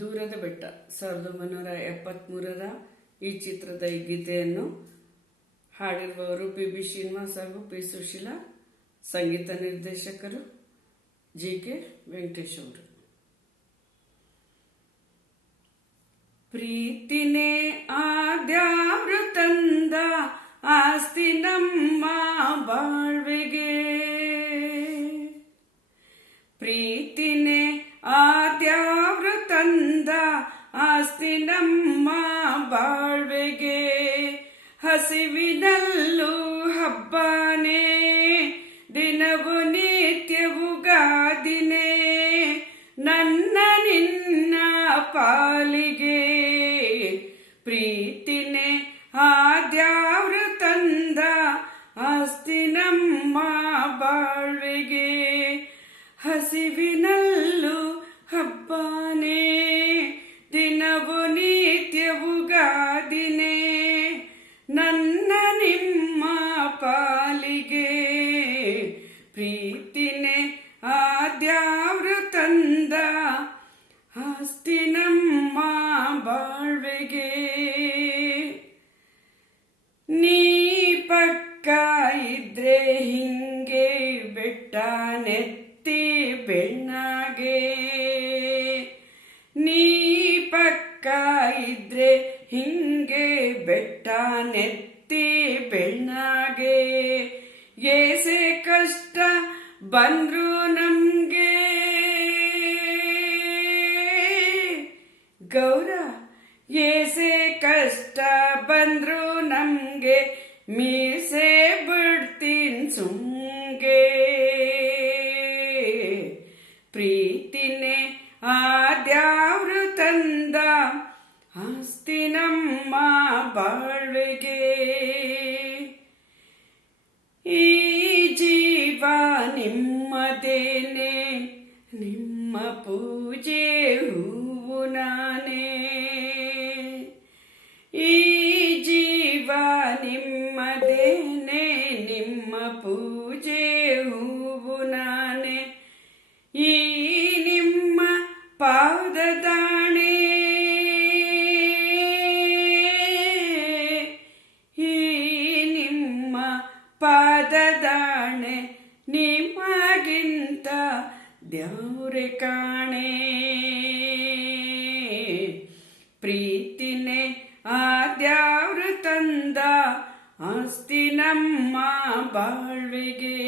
ದೂರದ ಬೆಟ್ಟ 1973ರ ಈ ಚಿತ್ರದ ಈ ಗೀತೆಯನ್ನು ಹಾಡಿರುವವರು ಪಿ.ಬಿ. ಶ್ರೀನಿವಾಸ್ ಹಾಗೂ ಪಿ. ಸುಶೀಲಾ. ಸಂಗೀತ ನಿರ್ದೇಶಕರು ಜಿ.ಕೆ. ವೆಂಕಟೇಶ್ ಅವರು. ಪ್ರೀತಿನೇ ಆದ್ಯಾರು ತಂದ ಆಸ್ತಿ ನಮ್ಮ ಬಾಳ್ವೆಗೆ, ಪ್ರೀತಿನೇ ಆದ್ಯಾರು ತಂದ ಆಸ್ತಿ ನಮ್ಮ ಬಾಳ್ವೆಗೆ, ಹಸಿವಿನಲ್ಲೂ ಹಬ್ಬನೇ ದಿನವು ನಿತ್ಯವು ಗಾದಿನೇ ನನ್ನ ನಿನ್ನ ಪಾಲಿಗೆ, ಪ್ರೀತಿನೇ ಆದ್ಯಾರು ತಂದ ಆಸ್ತಿ ನಮ್ಮ ಬಾಳ್ವೆಗೆ, ಹಸಿವಿನಲ್ಲೂ ಹಬ್ಬನೇ ದಿನವು ನಿತ್ಯವು ಗಾದಿನೇ ನನ್ನ ನಿಮ್ಮ ಪಾಲಿಗೆ, ಪ್ರೀತಿನೇ ಆದ್ಯಾರು ತಂದ ಆಸ್ತಿ ನಮ್ಮ ಬಾಳ್ವೆಗೆ. ನೀ ಪಕ್ಕ ಇದ್ರೆ ಹಿಂಗೆ ಬೆಟ್ಟ ನೆತ್ತಿ ಬೆಣ್ಣಾಗೆ, ನೀ ಪಕ್ಕ ಇದ್ರೆ ಹಿಂಗೆ ಬೆಟ್ಟ ನೆತ್ತಿ ಬೆಣ್ಣಾಗೆ, ಏಸೆ ಕಷ್ಟ ಬಂದ್ರು ನಮ್ಗೆ ಗೌರ, ಏಸೆ ಕಷ್ಟ ಬಂದ್ರು ನಮ್ಗೆ ಮೀಸೆ ಬಿಡ್ತೀನ್ ಸುಮ್ಗೆ, ಪ್ರೀತಿನೇ ಆದ್ಯಾರು ತಂದ ಆಸ್ತಿ ನಮ್ಮ ಬಾಳ್ವೆಗೆ, ಈ ಜೀವ ನಿಮ್ಮದೇನೆ ನಿಮ್ಮ ಪೂಜೆ ಹೂವು ನಾನೇ, ಈ ಜೀವ ನಿಮ್ಮದೇನೆ ನಿಮ್ಮ ಪೂಜೆ ಹೂವು ನಾನೇ, ಈ ನಿಮ್ಮ ಪಾದದಾಣೆ, ಈ ನಿಮ್ಮ ಪಾದದಾಣೆ ನಿಮಗಿಂತ ದ್ಯಾವ್ರೆ ಕಾಣೆ, ಪ್ರೀತಿನೇ ಆದ್ಯಾರು ತಂದ ಆಸ್ತಿ ನಮ್ಮ ಬಾಳ್ವೆಗೆ,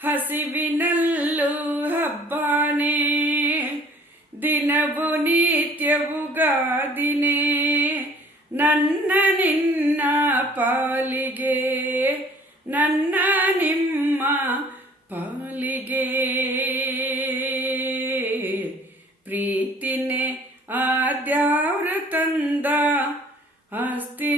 ಹಸಿವಿನಲ್ಲೂ ಹಬ್ಬನೇ ದಿನವು ನಿತ್ಯವು ಗಾದಿನೇ ನನ್ನ ನಿನ್ನ ಪಾಲಿಗೆ, ನನ್ನ ನಿಮ್ಮ ಪಾಲಿಗೆ, ಪ್ರೀತಿನೇ ಆದ್ಯಾರು ತಂದ ಆಸ್ತಿ